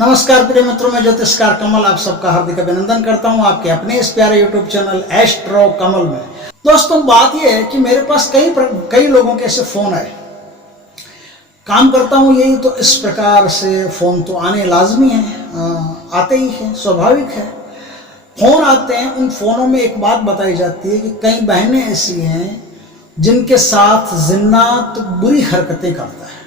नमस्कार प्रिय मित्रों, मैं ज्योतिषकार कमल आप सबका हार्दिक अभिनंदन करता हूं आपके अपने इस प्यारे यूट्यूब चैनल एस्ट्रो कमल में। दोस्तों, बात यह है कि मेरे पास कई लोगों के ऐसे फोन आए। काम करता हूं यही, तो इस प्रकार से फोन तो आने लाजमी है, आते ही है, स्वाभाविक है। फोन आते हैं, उन फोनों में एक बात बताई जाती है कि कई बहनें ऐसी हैं जिनके साथ जिन्नात बुरी हरकतें करता है।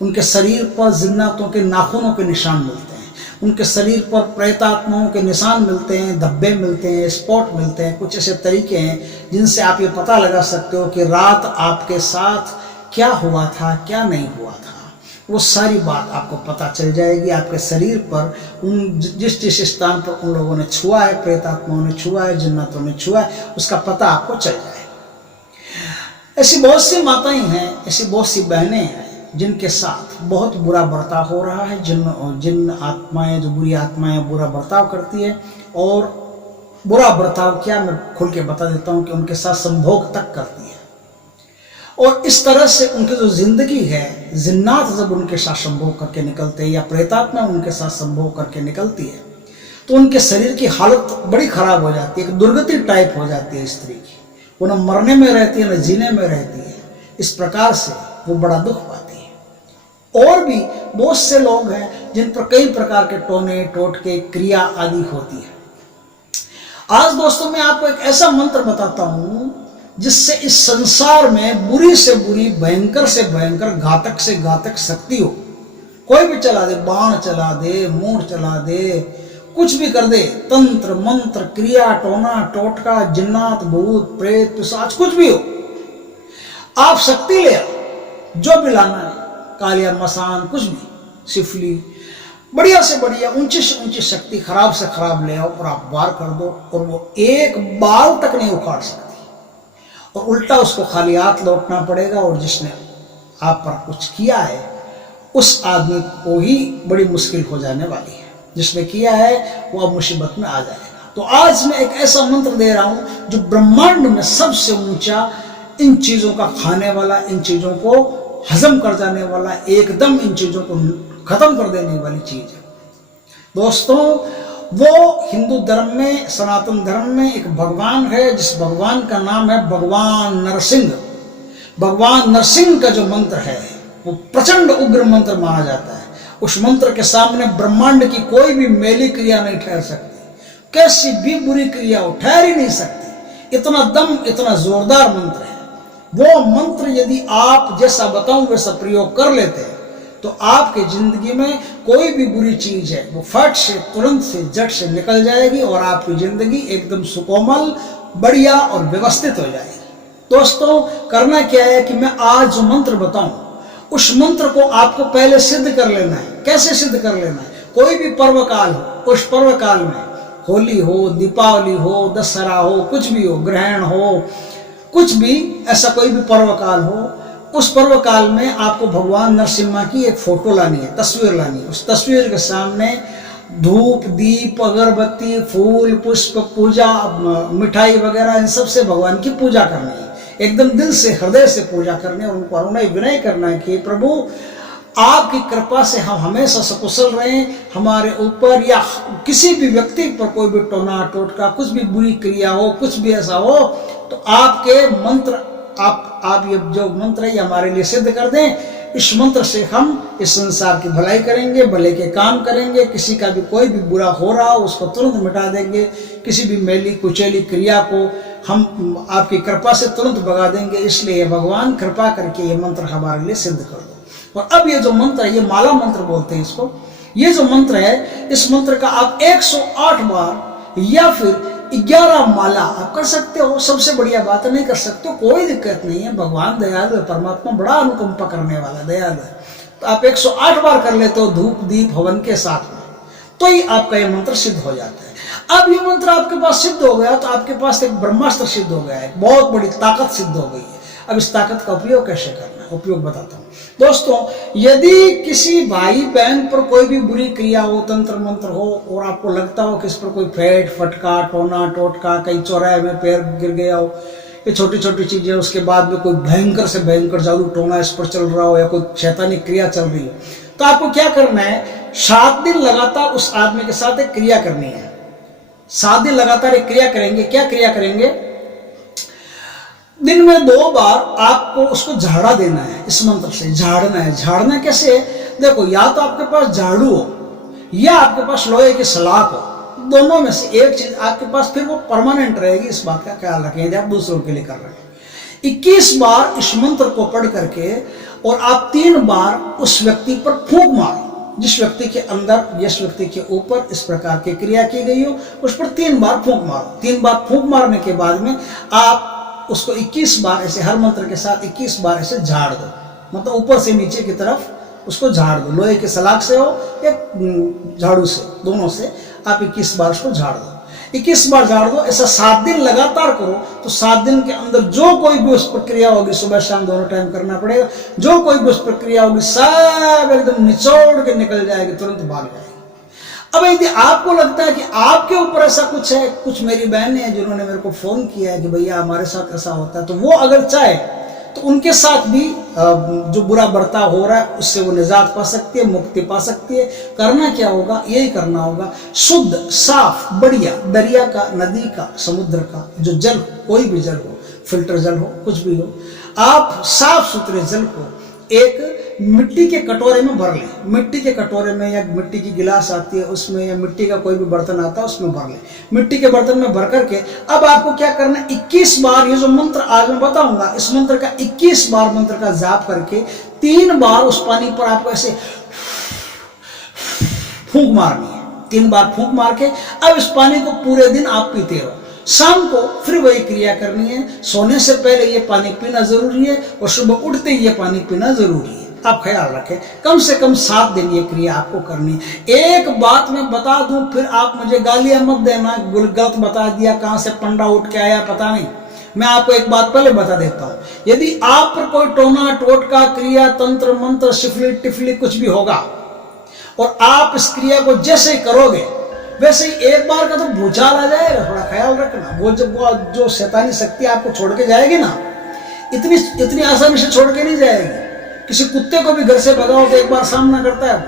उनके शरीर पर जिन्नातों के नाखूनों के निशान मिलते हैं, उनके शरीर पर प्रेतात्माओं के निशान मिलते हैं, धब्बे मिलते हैं, स्पॉट मिलते हैं। कुछ ऐसे तरीके हैं जिनसे आप ये पता लगा सकते हो कि रात आपके साथ क्या हुआ था, क्या नहीं हुआ था। वो सारी बात आपको पता चल जाएगी। आपके शरीर पर उन जिस स्थान पर उन लोगों ने छुआ है, प्रेतात्माओं ने छुआ है, जिन्नातों ने छुआ है, उसका पता आपको चल जाएगा। ऐसी बहुत सी माताएं हैं, ऐसी बहुत सी बहनें हैं जिनके साथ बहुत बुरा बर्ताव हो रहा है। जिन आत्माएं, जो बुरी आत्माएं बुरा बर्ताव करती है, और बुरा बर्ताव क्या, मैं खुल के बता देता हूं कि उनके साथ संभोग तक करती है। और इस तरह से उनकी जो जिंदगी है, जिन्नात जब उनके साथ संभोग करके निकलते हैं या प्रेतात्मा उनके साथ संभोग करके निकलती है, तो उनके शरीर की हालत बड़ी खराब हो जाती है, एक दुर्गति टाइप हो जाती है स्त्री की। वो न मरने में रहती है, न जीने में रहती है। इस प्रकार से वो बड़ा दुख पाती है। और भी बहुत से लोग हैं जिन पर कई प्रकार के टोने टोटके क्रिया आदि होती है। आज दोस्तों मैं आपको एक ऐसा मंत्र बताता हूं जिससे इस संसार में बुरी से बुरी, भयंकर से भयंकर, घातक से घातक शक्ति हो, कोई भी चला दे, बाण चला दे, मूठ चला दे, कुछ भी कर दे, तंत्र मंत्र क्रिया, टोना टोटका, जिन्नात भूत प्रेत पिशाच, कुछ भी हो, आप शक्ति ले आओ, जो भी लाना है, कालिया मसान, कुछ भी, सिफली, बढ़िया से बढ़िया, ऊंची से ऊंची शक्ति, खराब से खराब ले आओ और आप वार कर दो। और वो एक बाल तक नहीं उखाड़ सकती, और उल्टा उसको खाली हाथ लौटना पड़ेगा। और जिसने आप पर कुछ किया है उस आदमी को ही बड़ी मुश्किल हो जाने वाली है। जिसने किया है वो अब मुसीबत में आ जाएगा। तो आज मैं एक ऐसा मंत्र दे रहा हूं जो ब्रह्मांड में सबसे ऊंचा, इन चीजों का खाने वाला, इन चीजों को हजम कर जाने वाला, एकदम इन चीजों को खत्म कर देने वाली चीज है। दोस्तों, वो हिंदू धर्म में, सनातन धर्म में एक भगवान है जिस भगवान का नाम है भगवान नरसिंह। भगवान नरसिंह का जो मंत्र है वो प्रचंड उग्र मंत्र माना जाता है। उस मंत्र के सामने ब्रह्मांड की कोई भी मैली क्रिया नहीं ठहर सकती, कैसी भी बुरी क्रिया हो ठहर ही नहीं सकती। इतना दम, इतना जोरदार मंत्र है वो मंत्र। यदि आप जैसा बताऊं वैसा प्रयोग कर लेते हैं तो आपकी जिंदगी में कोई भी बुरी चीज है वो फट से, तुरंत से, झट से निकल जाएगी और आपकी जिंदगी एकदम सुकोमल, बढ़िया और व्यवस्थित हो जाएगी। दोस्तों, करना क्या है कि मैं आज जो मंत्र बताऊं उस मंत्र को आपको पहले सिद्ध कर लेना है। कैसे सिद्ध कर लेना है? कोई भी पर्व काल हो, उस पर्व काल में, होली हो, दीपावली हो, दशहरा हो, कुछ भी हो, ग्रहण हो, कुछ भी ऐसा कोई भी पर्व काल हो, उस पर्व काल में आपको भगवान नरसिम्हा की एक फोटो लानी है, तस्वीर लानी है। उस तस्वीर के सामने धूप, दीप, अगरबत्ती, फूल, पुष्प, पूजा, मिठाई वगैरह, इन सब से भगवान की पूजा करनी है। एकदम दिल से, हृदय से पूजा करनी है। उनको अनुनय विनय करना है कि प्रभु, आपकी कृपा से हम हमेशा सकुशल रहें, हमारे ऊपर या किसी भी व्यक्ति पर कोई भी टोना टोटका, कुछ भी बुरी क्रिया हो, कुछ भी ऐसा हो, तो आपके मंत्र, आप ये जो मंत्र है ये हमारे लिए सिद्ध कर दें। इस मंत्र से हम इस संसार की भलाई करेंगे, भले के काम करेंगे, किसी का भी कोई भी बुरा हो रहा हो उसको तुरंत मिटा देंगे, किसी भी मैली कुचैली क्रिया को हम आपकी कृपा से तुरंत भगा देंगे। इसलिए भगवान कृपा करके ये मंत्र हमारे लिए सिद्ध कर दो। और अब ये जो मंत्र है, ये माला मंत्र बोलते हैं इसको। ये जो मंत्र है, इस मंत्र का आप 108 बार या फिर 11 माला आप कर सकते हो। सबसे बढ़िया बात, नहीं कर सकते हो कोई दिक्कत नहीं है। भगवान दयालु है, परमात्मा बड़ा अनुकंपा करने वाला दयालु है। तो आप 108 बार कर लेते हो धूप दीप हवन के साथ में, तो ही आपका ये मंत्र सिद्ध हो जाता है। अब ये मंत्र आपके पास सिद्ध हो गया तो आपके पास एक ब्रह्मास्त्र सिद्ध हो गया है, बहुत बड़ी ताकत सिद्ध हो गई है। अब इस ताकत का उपयोग कैसे करना है, उपयोग बताता हूं। दोस्तों, यदि किसी भाई बहन पर कोई भी बुरी क्रिया हो, तंत्र मंत्र हो, और आपको लगता हो कि इस पर कोई फेट फटका, टोना टोटका, कहीं चौराहे में पैर गिर गया हो, ये छोटी छोटी चीजें, उसके बाद में कोई भयंकर से भयंकर जादू टोना इस पर चल रहा हो या कोई शैतानी क्रिया चल रही हो, तो आपको क्या करना है 7 दिन लगातार उस आदमी के साथ एक क्रिया करनी है। 7 दिन लगातार एक क्रिया करेंगे। क्या क्रिया करेंगे? दिन में 2 बार आपको उसको झाड़ा देना है, इस मंत्र से झाड़ना है। झाड़ना कैसे? देखो, या तो आपके पास झाड़ू हो या आपके पास लोहे की सलाख हो, दोनों में से एक चीज आपके पास, फिर वो परमानेंट रहेगी। इस बात का ख्याल रखें यदि आप दूसरों के लिए कर रहे हैं। 21 बार इस मंत्र को पढ़ करके और आप 3 बार उस व्यक्ति पर फूंक मारो, जिस व्यक्ति के अंदर, जिस व्यक्ति के ऊपर इस प्रकार की क्रिया की गई हो, उस पर 3 बार फूंक मारो। 3 बार फूंक मारने के बाद में आप उसको 21 बार ऐसे, हर मंत्र के साथ 21 बार ऐसे झाड़ दो, मतलब ऊपर से नीचे की तरफ उसको झाड़ दो। लोहे के सलाख से हो या झाड़ू से, दोनों से आप 21 बार उसको झाड़ दो। 21 बार झाड़ दो। ऐसा 7 दिन लगातार करो तो 7 दिन के अंदर जो कोई भी उस प्रक्रिया होगी, सुबह शाम दोनों टाइम करना पड़ेगा, जो कोई भी उस प्रक्रिया होगी सब एकदम निचोड़ के निकल जाएगी, तुरंत भाग जाएगी। अब यदि आपको लगता है कि आपके ऊपर ऐसा कुछ है, कुछ मेरी बहनें हैं जिन्होंने मेरे को फोन किया है कि भैया हमारे साथ ऐसा होता है, तो वो अगर चाहे तो उनके साथ भी जो बुरा बर्ताव हो रहा है उससे वो निजात पा सकती है, मुक्ति पा सकती है। करना क्या होगा? यही करना होगा, शुद्ध साफ बढ़िया दरिया का, नदी का, समुद्र का जो जल, कोई भी जल हो, फिल्टर जल हो, कुछ भी हो, आप साफ सुथरे जल को एक मिट्टी के कटोरे में भर लें। मिट्टी के कटोरे में या मिट्टी की गिलास आती है उसमें, या मिट्टी का कोई भी बर्तन आता है उसमें भर लें। मिट्टी के बर्तन में भर करके अब आपको क्या करना है? 21 बार, ये जो मंत्र आज मैं बताऊंगा, इस मंत्र का 21 बार मंत्र का जाप करके 3 बार उस पानी पर आपको ऐसे फूंक मारनी है। 3 बार फूंक मार के अब इस पानी को पूरे दिन आप पीते रहो। शाम को फिर वही क्रिया करनी है। सोने से पहले ये पानी पीना जरूरी है और सुबह उठते ही ये पानी पीना जरूरी है। आप ख्याल रखें, कम से कम 7 दिन ये क्रिया आपको करनी है। एक बात मैं बता दूं, फिर आप मुझे गालियां मत देना, गलत बता दिया, कहां से पंडा उठ के आया पता नहीं। मैं आपको एक बात पहले बता देता हूं, यदि आप पर कोई टोना टोटका, क्रिया, तंत्र मंत्र, शिफली टिफली कुछ भी होगा और आप इस क्रिया को जैसे ही करोगे वैसे ही एक बार का तो भूचाल आ जाएगा। थोड़ा ख्याल रखना, वो जब वो जो शैतानी शक्ति आपको छोड़ के जाएगी ना, इतनी आसानी से छोड़ के नहीं जाएगी। किसी कुत्ते को भी घर से भगाओ तो एक बार सामना करता है,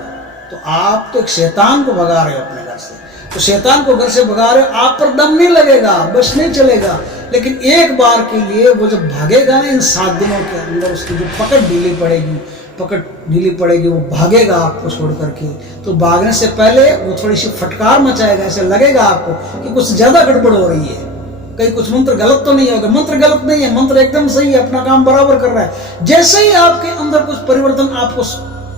तो आप तो एक शैतान को भगा रहे हो अपने घर से, तो शैतान को घर से भगा रहे हो, आप पर दम नहीं लगेगा, बस नहीं चलेगा। लेकिन एक बार के लिए वो जब भागेगा ना, इन 7 दिनों के अंदर उसकी जो पकड़ ढीली पड़ेगी, वो भागेगा आपको छोड़ करके। तो भागने से पहले वो थोड़ी सी फटकार मचाएगा, ऐसे लगेगा आपको कि कुछ ज्यादा गड़बड़ हो रही है, कहीं कुछ मंत्र गलत तो नहीं होगा। मंत्र गलत नहीं है, मंत्र एकदम सही है, अपना काम बराबर कर रहा है। जैसे ही आपके अंदर कुछ परिवर्तन आपको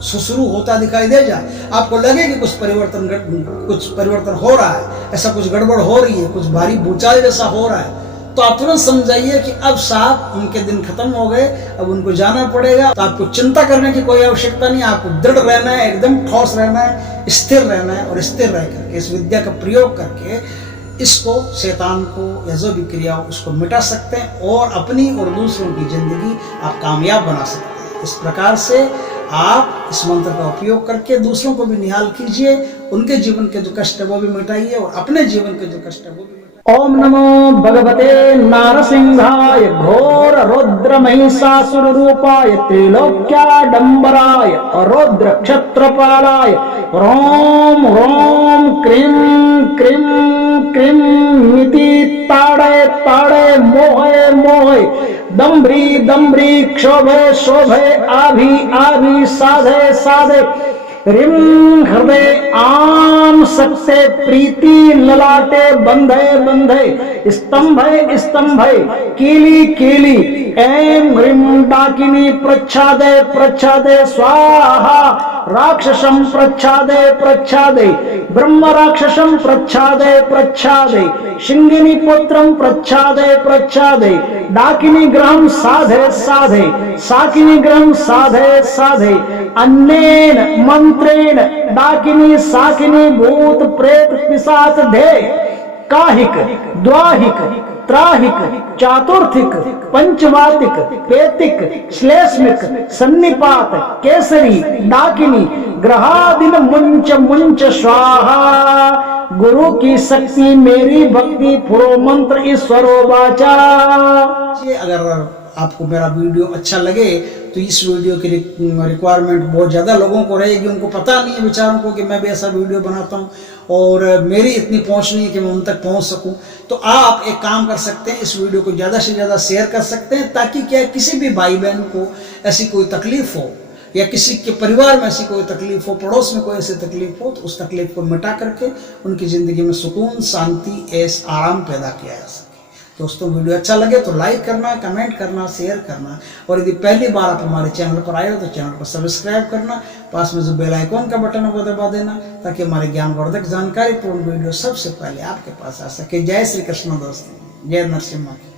शुरू होता दिखाई दे जाए, आपको लगे कि कुछ परिवर्तन हो रहा है, ऐसा कुछ गड़बड़ हो रही है, कुछ भारी भूचाल जैसा हो रहा है, तो आप तुरंत समझाइए कि अब साहब उनके दिन खत्म हो गए, अब उनको जाना पड़ेगा। तो आपको चिंता करने की कोई आवश्यकता नहीं, आपको दृढ़ रहना है, एकदम ठोस रहना है, स्थिर रहना है, और स्थिर रह करके इस विद्या का प्रयोग करके इसको, शैतान को या जो भी क्रिया हो उसको मिटा सकते हैं और अपनी और दूसरों की जिंदगी आप कामयाब बना सकते हैं। इस प्रकार से आप इस मंत्र का उपयोग करके दूसरों को भी निहाल कीजिए, उनके जीवन के जो कष्ट है वो भी मिटाइए और अपने जीवन के जो कष्ट है वो भी मिटाइए। ओम नमो भगवते नारसिंहाय घोर रुद्र महिषासुर रूपाय त्रिलोक्याडंबराय रुद्र क्षत्रपालाय रोम रोम क्रीं क्रीं क्रीं मिति ताड़े ताड़े मोहे मोहे दम्भ्री दम्भ्री क्षोभे शोभे आभि आभि साधे साधे रिम हृदय आम सकते प्रीति ललाटे बंधे बंधे स्तंभे स्तंभे कीली कीली ऐं ह्रीं डाकिनी प्रच्छादे प्रच्छादे स्वाहा राक्षसं प्रच्छादे प्रच्छादे ब्रह्म राक्षसं प्रच्छादे प्रच्छादे शिंगिनी पुत्रं प्रच्छादे प्रच्छादे डाकिनी ग्रहं साधे साधे साकिनी ग्रहं साधे साधे अन्नेन मंत्रेण डाकिनी साकिनी भूत प्रेत पिशाच धे काहिक द्वाहिक त्राहिक चातुर्थिक पंचवातिक पेतिक श्लेष्मिक सन्निपात केसरी डाकिनी ग्रहादिन मुंच मुंच स्वाहा गुरु की शक्ति मेरी भक्ति पुरो मंत्र ईश्वरो वाचा। अगर आपको मेरा वीडियो अच्छा लगे तो इस वीडियो की रिक्वायरमेंट बहुत ज़्यादा लोगों को रहेगी। उनको पता नहीं है बेचारों को कि मैं भी ऐसा वीडियो बनाता हूँ और मेरी इतनी पहुँच नहीं है कि मैं उन तक पहुँच सकूँ। तो आप एक काम कर सकते हैं, इस वीडियो को ज़्यादा से ज़्यादा शेयर कर सकते हैं, ताकि क्या किसी भी भाई बहन को ऐसी कोई तकलीफ हो या किसी के परिवार में ऐसी कोई तकलीफ हो, पड़ोस में कोई ऐसी तकलीफ हो, तो उस तकलीफ को मिटा करके उनकी ज़िंदगी में सुकून, शांति, ऐश, आराम पैदा किया जा सके। दोस्तों वीडियो अच्छा लगे तो लाइक करना, कमेंट करना, शेयर करना, और यदि पहली बार आप हमारे चैनल पर आए हो तो चैनल को सब्सक्राइब करना, पास में जो बेल आइकॉन का बटन है वो दबा देना, ताकि हमारे ज्ञानवर्धक जानकारीपूर्ण वीडियो सबसे पहले आपके पास आ सके। जय श्री कृष्ण दोस्तों, जय नरसिम्हा की।